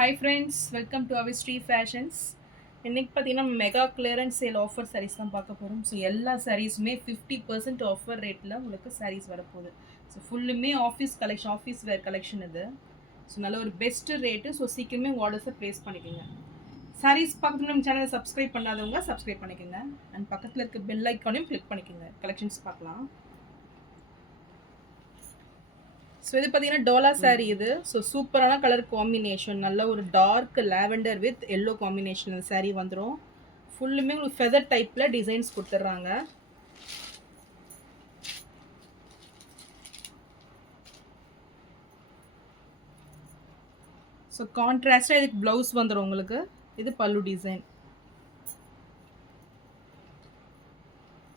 Hi friends, welcome to our Street Fashions. இன்னைக்கு பார்த்தீங்கன்னா mega clearance sale offer sarees தான் பார்க்க போகிறோம். ஸோ எல்லா சாரீஸுமே 50% ஆஃபர் ரேட்டில் உங்களுக்கு sarees வரப்போகுது. ஸோ ஃபுல்லுமே office collection, office wear collection இது. ஸோ நல்ல ஒரு பெஸ்ட்டு ரேட்டு. ஸோ சீக்கிரமே உங்கள் ஆர்டர்ஸை ப்ளேஸ் பண்ணிக்கோங்க. சாரீஸ் பார்க்கணும் நம்ம சேனலை சப்ஸ்கிரைப் பண்ணாதவங்க சப்ஸ்கிரைப் பண்ணிக்கோங்க. அண்ட் பக்கத்தில் இருக்க பெல் ஐக்கானையும் கிளிக் பண்ணிக்கோங்க. கலெக்ஷன்ஸ் பார்க்கலாம். ஸோ இது பார்த்தீங்கன்னா டோலா சாரீ இது. ஸோ சூப்பரான கலர் காம்பினேஷன், நல்ல ஒரு dark lavender with yellow combination அந்த சாரீ வந்துடும். ஃபுல்லுமே உங்களுக்கு ஃபெதர் டைப்பில் டிசைன்ஸ் கொடுத்துட்றாங்க. ஸோ கான்ட்ராஸ்டாக இதுக்கு ப்ளவுஸ் வந்துடும் உங்களுக்கு. இது பல்லு டிசைன்.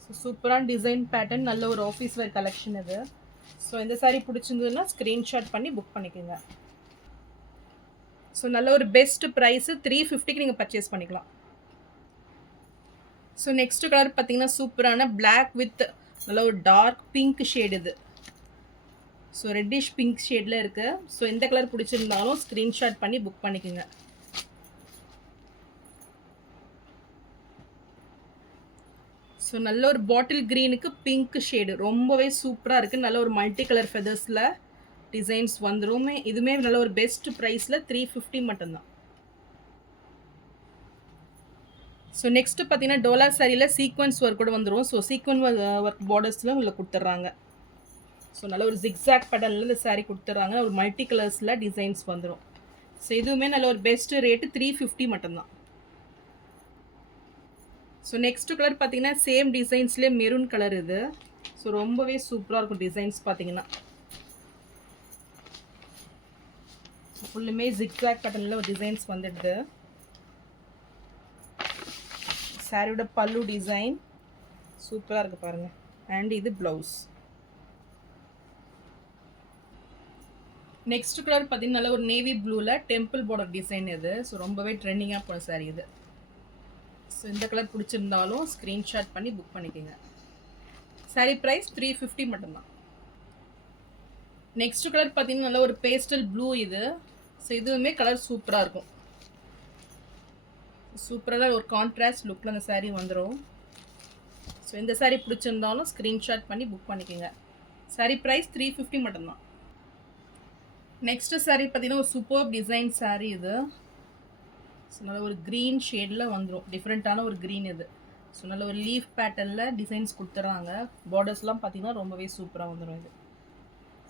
ஸோ சூப்பரான டிசைன் பேட்டர்ன், நல்ல ஒரு ஆஃபீஸ் வேர் கலெக்ஷன் இது. ஸோ இந்த சாரீ பிடிச்சிருந்ததுன்னா ஸ்க்ரீன்ஷாட் பண்ணி புக் பண்ணிக்கோங்க. ஸோ நல்ல ஒரு பெஸ்ட் ப்ரைஸு 350க்கு நீங்கள் பர்ச்சேஸ் பண்ணிக்கலாம். ஸோ நெக்ஸ்ட் கலர் பார்த்தீங்கன்னா சூப்பரான பிளாக் வித் நல்ல ஒரு டார்க் பிங்க் ஷேட் இது. ஸோ ரெட்டிஷ் பிங்க் ஷேடில் இருக்குது. ஸோ எந்த கலர் பிடிச்சிருந்தாலும் ஸ்க்ரீன்ஷாட் பண்ணி புக் பண்ணிக்கோங்க. ஸோ நல்ல ஒரு பாட்டில் க்ரீனுக்கு பிங்க் ஷேடு ரொம்பவே சூப்பராக இருக்குது. நல்ல ஒரு மல்டி கலர் ஃபெதர்ஸில் டிசைன்ஸ் வந்துடும். இதுவுமே நல்ல ஒரு பெஸ்ட் ப்ரைஸில் 350 மட்டும்தான். ஸோ நெக்ஸ்ட்டு பார்த்தீங்கன்னா டோலா சாரியில் சீக்வன்ஸ் ஒர்க் கூட வந்துடும். ஸோ சீக்வன் ஒர்க் பார்டர்ஸில் உள்ள கொடுத்துட்றாங்க. ஸோ நல்ல ஒரு ஜிக்ஸாக் பேட்டர்னில் இந்த சாரீ கொடுத்துட்றாங்க. ஒரு மல்டி கலர்ஸில் டிசைன்ஸ் வந்துடும். ஸோ இதுவுமே நல்ல ஒரு பெஸ்ட்டு ரேட்டு 350 மட்டும்தான். ஸோ நெக்ஸ்ட்டு கலர் பார்த்தீங்கன்னா சேம் டிசைன்ஸ்லேயே மெரூன் கலர் இது. ஸோ ரொம்பவே சூப்பராக இருக்கும் டிசைன்ஸ் பார்த்தீங்கன்னா. ஃபுல்லுமே ஜிக்ஸாக் பேட்டர்னில் ஒரு டிசைன்ஸ் வந்துடுது. சாரியோட பல்லு டிசைன் சூப்பராக இருக்குது பாருங்கள். அண்ட் இது ப்ளவுஸ். நெக்ஸ்ட் கலர் பார்த்தீங்கன்னா நல்ல ஒரு நேவி ப்ளூவில் டெம்பிள் பார்டர் டிசைன் இது. ஸோ ரொம்பவே ட்ரெண்டிங்காக போன சாரி இது. ஸோ இந்த கலர் பிடிச்சிருந்தாலும் ஸ்க்ரீன்ஷாட் பண்ணி புக் பண்ணிக்கோங்க. சாரீ ப்ரைஸ் 350 மட்டும்தான். நெக்ஸ்ட் கலர் பார்த்தீங்கன்னா நல்ல ஒரு பேஸ்டல் ப்ளூ இது. ஸோ இதுவுமே கலர் சூப்பராக இருக்கும். சூப்பராக ஒரு கான்ட்ராஸ்ட் லுக்கில் அந்த சாரீ வந்துடும். ஸோ இந்த சாரீ பிடிச்சிருந்தாலும் ஸ்க்ரீன்ஷாட் பண்ணி புக் பண்ணிக்கோங்க. சாரீ ப்ரைஸ் 350 மட்டும்தான். நெக்ஸ்ட்டு சாரீ பார்த்தீங்கன்னா ஒரு சூப்பர் டிசைன் சாரீ இது. ஸோ நல்ல ஒரு க்ரீன் ஷேடில் வந்துடும். டிஃப்ரெண்ட்டான ஒரு க்ரீன் இது. ஸோ நல்ல ஒரு லீஃப் பேட்டர்னில் டிசைன்ஸ் கொடுத்துட்றாங்க. பார்டர்ஸ்லாம் பார்த்தீங்கன்னா ரொம்பவே சூப்பராக வந்துடும் இது.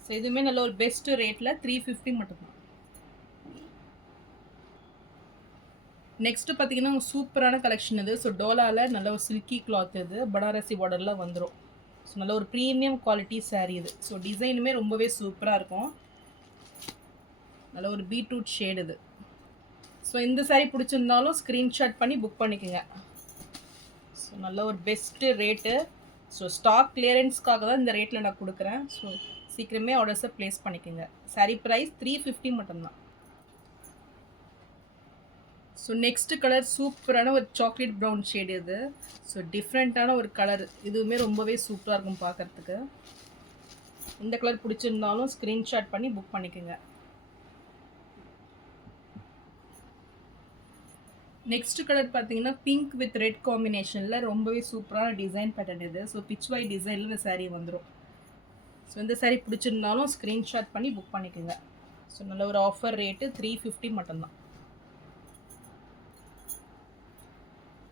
ஸோ இதுவுமே நல்ல ஒரு பெஸ்ட்டு ரேட்டில் 350 மட்டும்தான். நெக்ஸ்ட்டு பார்த்தீங்கன்னா சூப்பரான கலெக்ஷன் இது. ஸோ டோலாவில் நல்ல ஒரு சில்கி கிளாத் இது. பனாரசி பார்டரில் வந்துடும். ஸோ நல்ல ஒரு ப்ரீமியம் குவாலிட்டி சாரீ இது. ஸோ டிசைனுமே ரொம்பவே சூப்பராக இருக்கும். நல்ல ஒரு பீட்ரூட் ஷேடு இது. ஸோ இந்த சாரீ பிடிச்சிருந்தாலும் ஸ்க்ரீன்ஷாட் பண்ணி புக் பண்ணிக்கோங்க. ஸோ நல்ல ஒரு பெஸ்ட்டு ரேட்டு. ஸோ ஸ்டாக் கிளியரன்ஸ்க்காக தான் இந்த ரேட்டில் நான் கொடுக்குறேன். ஸோ சீக்கிரமே ஆர்டர்ஸை ப்ளேஸ் பண்ணிக்கோங்க. சாரீ ப்ரைஸ் 350 மட்டும்தான். ஸோ நெக்ஸ்ட்டு கலர் சூப்பரான ஒரு சாக்லேட் ப்ரௌன் ஷேடு இது. ஸோ டிஃப்ரெண்ட்டான ஒரு கலர். இதுவுமே ரொம்பவே சூப்பராக இருக்கும் பார்க்குறதுக்கு. இந்த கலர் பிடிச்சிருந்தாலும் ஸ்க்ரீன்ஷாட் பண்ணி புக் பண்ணிக்கோங்க. நெக்ஸ்ட் கலர் பார்த்தீங்கன்னா பிங்க் வித் ரெட் காம்பினேஷனில் ரொம்பவே சூப்பரான டிசைன் பேட்டர்ன் இது. ஸோ பிச்வாய் டிசைனில் இந்த சாரீ வந்துடும். ஸோ இந்த சாரீ பிடிச்சிருந்தாலும் ஸ்க்ரீன்ஷாட் பண்ணி புக் பண்ணிக்கோங்க. ஸோ நல்ல ஒரு ஆஃபர் ரேட்டு 350 மட்டும்தான்.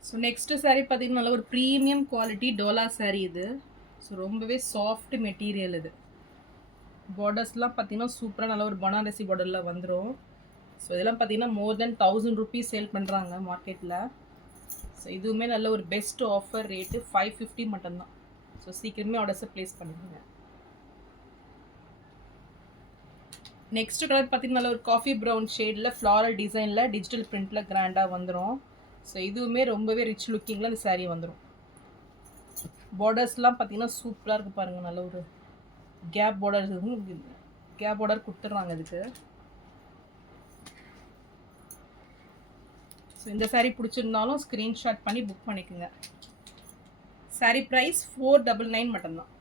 ஸோ நெக்ஸ்ட்டு சாரீ பார்த்தீங்கன்னா நல்ல ஒரு ப்ரீமியம் குவாலிட்டி டோலா சாரீ இது. ஸோ ரொம்பவே சாஃப்ட் மெட்டீரியல் இது. பார்டர்ஸ்லாம் பார்த்தீங்கன்னா சூப்பராக நல்ல ஒரு பனாரசி பார்டரில் வந்துடும். ஸோ இதெல்லாம் பார்த்தீங்கன்னா மோர் தென் 1000 ருபீஸ் சேல் பண்ணுறாங்க மார்க்கெட்டில். ஸோ இதுவுமே நல்ல ஒரு பெஸ்ட் ஆஃபர் ரேட்டு 550 மட்டும்தான். ஸோ சீக்கிரமே ஆர்டர்ஸை ப்ளேஸ் பண்ணிடுங்க. நெக்ஸ்ட் கலர் பார்த்தீங்கன்னா நல்ல ஒரு காஃபி ப்ரௌன் ஷேடில் ஃப்ளாரல் டிசைனில் டிஜிட்டல் பிரிண்டில் கிராண்டாக வந்துடும். ஸோ இதுவுமே ரொம்பவே ரிச் லுக்கிங்கில் இந்த சாரீ வந்துடும். பார்டர்ஸ்லாம் பார்த்தீங்கன்னா சூப்பராக இருக்குது பாருங்கள். நல்ல ஒரு கேப் பார்டர் கொடுத்துட்றாங்க இதுக்கு. ஸோ இந்த சாரீ பிடிச்சிருந்தாலும் ஸ்க்ரீன்ஷாட் பண்ணி புக் பண்ணிக்கோங்க. சாரீ ப்ரைஸ் 499 மட்டும்தான்.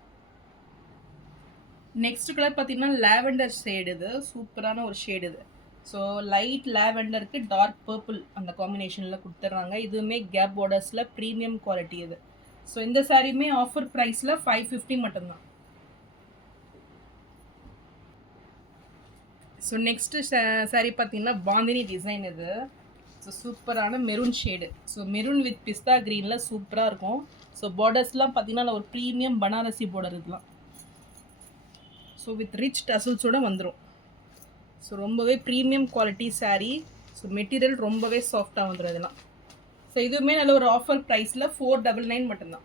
நெக்ஸ்ட் கலர் பார்த்தீங்கன்னா லாவெண்டர் ஷேடு இது. சூப்பரான ஒரு ஷேடு இது. ஸோ லைட் லாவெண்டருக்கு டார்க் பர்பிள் அந்த காம்பினேஷனில் கொடுத்துட்றாங்க. இதுவுமே கேப் பார்டர்ஸில் ப்ரீமியம் குவாலிட்டி இது. ஸோ இந்த சாரியுமே ஆஃபர் ப்ரைஸில் 550 மட்டும்தான். ஸோ நெக்ஸ்ட்டு சாரீ பார்த்தீங்கன்னா பாந்தினி டிசைன் இது. ஸோ சூப்பரான maroon shade. So maroon with pista க்ரீனில் சூப்பராக இருக்கும். ஸோ பார்டர்ஸ்லாம் பார்த்தீங்கன்னா ஒரு ப்ரீமியம் பனாரசி பார்டர் இதெல்லாம். ஸோ வித் ரிச் டசல்ஸோடு வந்துடும். ஸோ ரொம்பவே premium quality sari. So material ரொம்பவே சாஃப்டாக வந்துடும் இதெல்லாம். ஸோ இதுவுமே நல்ல ஒரு ஆஃபர் ப்ரைஸில் 499 மட்டும்தான்.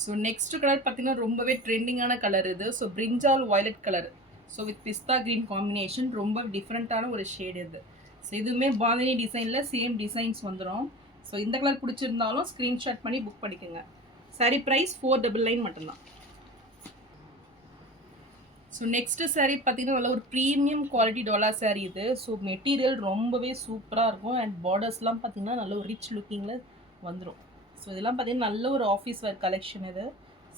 ஸோ நெக்ஸ்ட் கலர் பார்த்தீங்கன்னா ரொம்பவே ட்ரெண்டிங்கான கலர் இது. So brinjal violet colour. So with pista green combination ரொம்ப டிஃப்ரெண்ட்டான ஒரு ஷேடு இது. ஸோ இதுவுமே பாந்தினி டிசைனில் சேம் டிசைன்ஸ் வந்துடும். ஸோ இந்த கலர் பிடிச்சிருந்தாலும் ஸ்க்ரீன்ஷாட் பண்ணி புக் பண்ணிக்கோங்க. சாரீ ப்ரைஸ் 499 மட்டும்தான். ஸோ நெக்ஸ்ட்டு சாரீ பார்த்தீங்கன்னா நல்ல ஒரு ப்ரீமியம் குவாலிட்டி டோலா சாரீ இது. ஸோ மெட்டீரியல் ரொம்பவே சூப்பராக இருக்கும். அண்ட் பார்டர்ஸ்லாம் பார்த்தீங்கன்னா நல்ல ஒரு ரிச் லுக்கிங்கில் வந்துடும். ஸோ இதெல்லாம் பார்த்தீங்கன்னா நல்ல ஒரு ஆஃபீஸ் வேர் கலெக்ஷன் இது.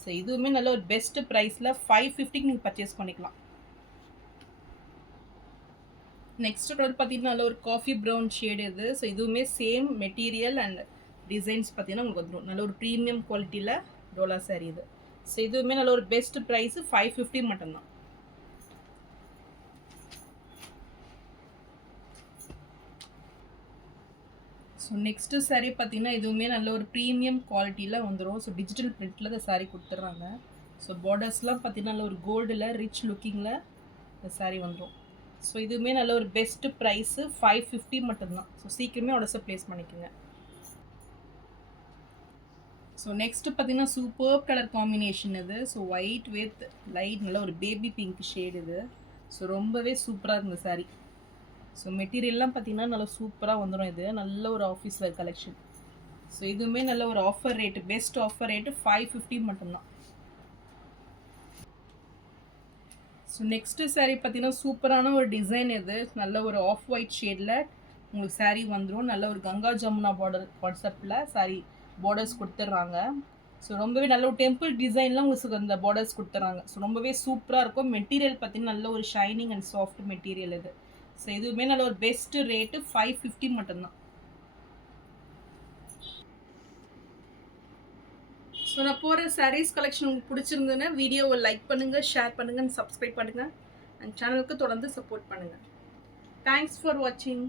ஸோ இதுவுமே நல்ல ஒரு பெஸ்ட்டு ப்ரைஸில் 550க்கு நீங்கள் பர்ச்சேஸ் பண்ணிக்கலாம். நெக்ஸ்ட் கலர் பார்த்தீங்கன்னா நல்ல ஒரு காஃபி ப்ரௌன் ஷேடு இது. ஸோ இதுவுமே சேம் மெட்டீரியல் அண்ட் டிசைன்ஸ் பார்த்தீங்கன்னா உங்களுக்கு வந்துடும். நல்ல ஒரு ப்ரீமியம் குவாலிட்டியில் டோலா சாரீ இது. ஸோ இதுவுமே நல்ல ஒரு பெஸ்ட் ப்ரைஸு 550 மட்டும்தான். ஸோ நெக்ஸ்ட்டு சாரீ பார்த்தீங்கன்னா இதுவுமே நல்ல ஒரு ப்ரீமியம் குவாலிட்டியில் வந்துடும். ஸோ டிஜிட்டல் பிரிண்டில் இந்த சாரீ கொடுத்துட்றாங்க. ஸோ பார்டர்ஸ்லாம் பார்த்தீங்கன்னா நல்ல ஒரு கோல்டில் ரிச் லுக்கிங்கில் இந்த சாரீ வந்துடும். ஸோ இதுவுமே நல்ல ஒரு பெஸ்ட்டு ப்ரைஸு 550 மட்டும்தான். ஸோ சீக்கிரமே ஆர்டர்ஸை ப்ளேஸ் பண்ணிக்கோங்க. ஸோ நெக்ஸ்ட்டு பார்த்தீங்கன்னா சூப்பர் கலர் காம்பினேஷன் இது. ஸோ ஒயிட் வித் லைட் நல்ல ஒரு பேபி பிங்க் ஷேடு இது. ஸோ ரொம்பவே சூப்பராக இருந்த சாரீ. ஸோ மெட்டீரியல்லாம் பார்த்தீங்கன்னா நல்லா சூப்பராக வந்துடும். இது நல்ல ஒரு ஆஃபீஸ் வேர் கலெக்ஷன். ஸோ இதுவுமே நல்ல ஒரு offer rate, best offer rate 550 மட்டும்தான். ஸோ நெக்ஸ்ட்டு சாரீ பார்த்தீங்கன்னா சூப்பரான ஒரு டிசைன் இது. நல்ல ஒரு ஆஃப் ஒயிட் ஷேடில் உங்களுக்கு சாரீ வந்துடும். நல்ல ஒரு கங்கா ஜமுனா பார்டர் கான்செப்டில் சாரீ பார்டர்ஸ் கொடுத்துட்றாங்க. ஸோ ரொம்பவே நல்ல ஒரு டெம்பிள் டிசைன்லாம் உங்களுக்கு அந்த பார்டர்ஸ் கொடுத்துட்றாங்க. ஸோ ரொம்பவே சூப்பராக இருக்கும். மெட்டீரியல் பார்த்தீங்கன்னா நல்ல ஒரு ஷைனிங் அண்ட் சாஃப்ட் மெட்டீரியல் இது. ஸோ இதுவுமே நல்ல ஒரு பெஸ்ட்டு ரேட்டு 550 மட்டும்தான். ஸோ நான் போகிற சாரீஸ் கலெக்ஷன் உங்களுக்கு பிடிச்சிருந்ததுன்னா வீடியோவை லைக் பண்ணுங்கள், ஷேர் பண்ணுங்கள், சப்ஸ்கிரைப் பண்ணுங்கள். அண்ட் சேனலுக்கு தொடர்ந்து சப்போர்ட் பண்ணுங்கள். தேங்க்ஸ் ஃபார் வாட்சிங்.